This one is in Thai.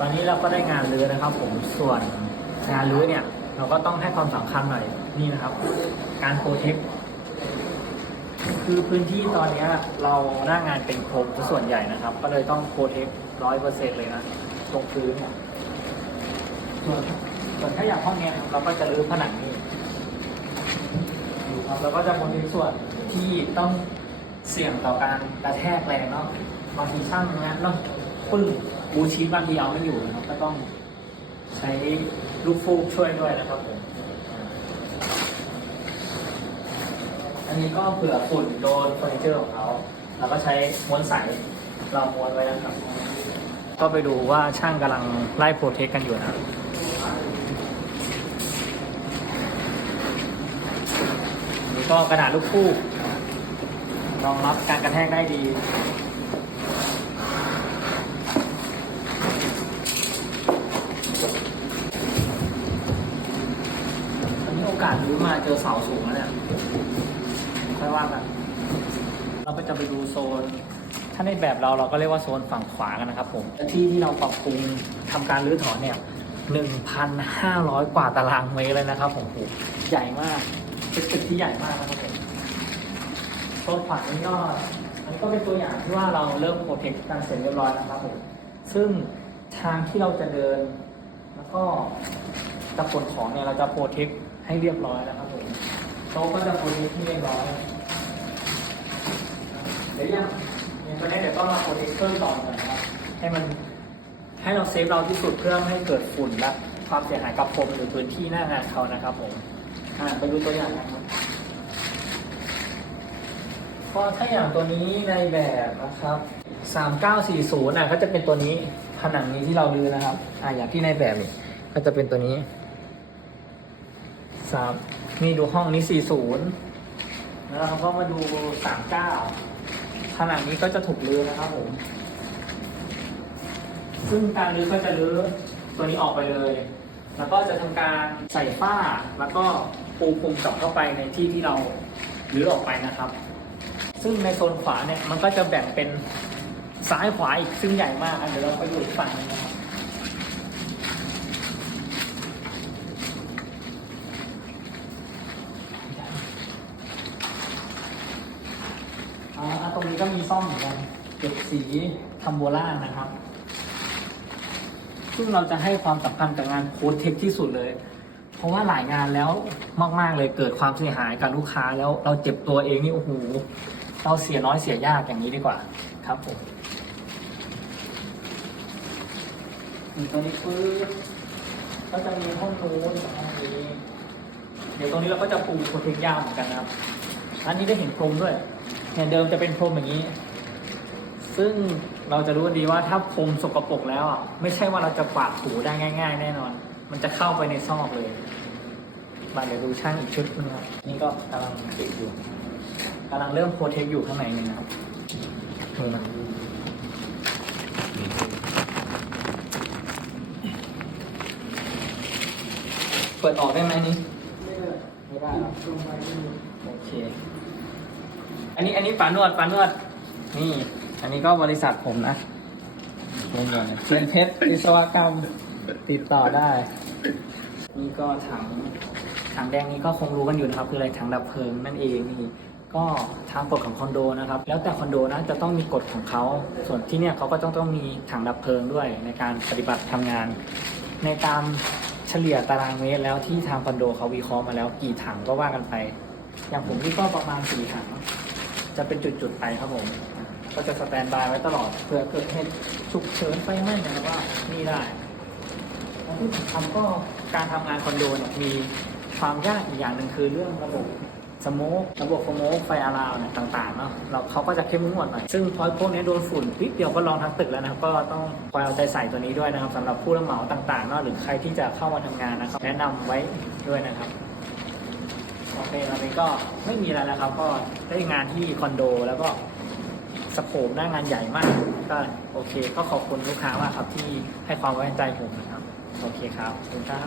ตอนนี้เราก็ได้งานรื้อนะครับ ผมส่วนงานรื้อเนี่ย เราก็ต้องให้ความสำคัญหน่อยนี่นะครับ การโปรเทคคือพื้นที่ตอนนี้เราหน้างานเป็นโครมซะส่วนใหญ่นะครับ ก็เลยต้องโปรเทคร้อยเปอร์เซ็นเลยนะตรงพื้นเนี่ยส่วนส่วนถ้าอย่างห้องเนี้ยเราก็จะรื้อผนังนี่ดูครับแล้วก็จะมองในส่วนที่ต้องเสี่ยงต่อการกระแทกแรงเนาะบางทีช่างนะเนาะปึ้ง บูชีตบางทีเอาไม่อยู่นะครับ ก็ต้องใช้ลูกฟูกช่วยด้วยนะครับผมอันนี้ก็เผื่อฝุ่นโดนเฟอร์นิเจอร์ของเขาเราก็ใช้ม้วนใสเราม้วนไว้นะครับ ก็ไปดูว่าช่างกำลังไล่โปรเทคกันอยู่นะก็กระดาษลูกคู่รองรับการกระแทกได้ดี อันนี้โอกาสรู้มาเจอเสาสูงแล้วเนี่ยค่อยว่ากันเราก็จะไปดูโซน ถ้าในแบบเราเราก็เรียกว่าโซนฝั่งขวากันนะครับผมที่ที่เราปรับปรุงทำการรื้อถอนเนี่ย1,500 กว่าตารางเมตรเลยนะครับผมใหญ่มากเป็นตึกที่ใหญ่มากนะครับผมโซนขวานี้ก็อันนี้ก็เป็นตัวอย่างที่ว่าเราเริ่มโปรเทคกันเสร็จเรียบร้อยนะครับผมซึ่งทางที่เราจะเดิน แล้วก็จะขนของเนี่ยเราจะโปรเทค ให้เรียบร้อยนะครับผมโต๊ะก็จะโปรเทคที่เรียบร้อยเดี๋ยวยังยังตอนนี้เดี๋ยวต้องมาโปรเทคเพิ่มต่อก่อนะครับให้มันให้เราเซฟเราที่สุดเพื่อไม่ให้เกิดฝุ่นและความเสียหายกับผมหรือพื้นที่หน้างานเขานะครับผมอ่าไปดูตัวอย่างนะครับก็ถ้าอย่างตัวนี้ในแบบนะครับ 3940น่ะก็จะเป็นตัวนี้ผนังนี้ที่เราดูนะครับอ่าอย่างที่ในแบบนี่ก็จะเป็นตัวนี้ สามนี่ดูห้องนี้ 40 แล้วเราก็มาดู 39ผนังนี้ก็จะถูกรื้อนะครับผม ซึ่งการรื้อก็จะรื้อตัวนี้ออกไปเลย แล้วก็จะทำการใส่ฝ้า แล้วก็ปูพรมกลับเข้าไปในที่ที่เรารื้อออกไปนะครับ ซึ่งในโซนขวาเนี่ยมันก็จะแบ่งเป็นซ้ายขวาอีกซึ่งใหญ่มากอะเดี๋ยวเราไปดูอีกฝั่งนึงนะครับ อ่าตรงนี้ ก็มีซ่อมเหมือนกันเก็บสีทำโบล่านะครับ ซึ่งเราจะให้ความสำคัญกับงานโค้ดเทคที่สุดเลย เพราะว่าหลายงานแล้วมาก ๆ เลยเกิดความเสียหายกับลูกค้าแล้วเราเจ็บตัวเองนี่โอ้โหเราเสียน้อยเสียยากอย่างนี้ดีกว่าครับผมตรงนี้คือก็จะมีห้องนู้นห้องนี้เดี๋ยวตรงนี้เราก็จะปูโปรเทคยาวเหมือนกันนะครับ อันนี้ได้เห็นพรมด้วย เนี่ยเดิมจะเป็นพรมอย่างนี้ ซึ่งเราจะรู้กันดีว่าถ้าพรมสกปรกแล้วอะไม่ใช่ว่าเราจะกวาดถูได้ง่าย ๆ แน่นอน มันจะเข้าไปในซอกเลยมาเดี๋ยวดูช่างอีกชุดนึงครับนี่ก็กำลังติดอยู่กำลังเริ่มโปรเทคอยู่ข้างในนี่นะครับดูนะเปิดออกได้ไหมนี่ไม่ได้หรอโอเค อันนี้อันนี้ฝานวดฝานวด นี่ อันนี้ก็บริษัทผมนะเงินก่อนเชียนเพชรวิศวกรรมติดต่อได้ นี่ก็ถังถังแดงนี้ก็คงรู้กันอยู่นะครับ คืออะไรถังดับเพลิงนั่นเองนี่ก็ทางกฎของคอนโดนะครับ แล้วแต่คอนโดนะจะต้องมีกฎของเขา ส่วนที่เนี่ยเขาก็ต้องต้องมีถังดับเพลิงด้วยในการปฏิบัติทำงาน ในตามเฉลี่ยตารางเมตรแล้วที่ทางคอนโดเขาวิเคราะห์มาแล้วกี่ถังก็ว่ากันไป อย่างผมนี่ก็ประมาณสี่ถัง จะเป็นจุดๆไปครับผมอ่าก็จะสแตนบายไว้ตลอดเผื่อเกิดเหตุฉุกเฉินไฟไหม้นะว่านี่ได้แล้วที่สำก็การทำงานคอนโดเนี่ยมีความยากอีกอย่างหนึ่งคือเรื่องระบบสโมกระบบสโมกไฟอะลาวเนี่ยต่างๆเนาะเราเขาก็จะเข้มงวดหน่อย ซึ่งพอพวกนี้โดนฝุ่นปิ๊บเดียวก็ลองทั้งตึกแล้วนะครับก็ต้องคอยเอาใจใส่ตัวนี้ด้วยนะครับสำหรับผู้รับเหมาต่างๆเนาะหรือใครที่จะเข้ามาทำงานนะครับ แนะนำไว้ด้วยนะครับ โอเคตอนนี้ก็ไม่มีอะไรแล้วครับ ก็ได้งานที่คอนโดแล้วก็สโคปหน้างานใหญ่มาก ก็โอเค ก็ขอบคุณลูกค้ามากครับที่ให้ความไว้วางใจผมนะครับ โอเคครับขอบคุณครับ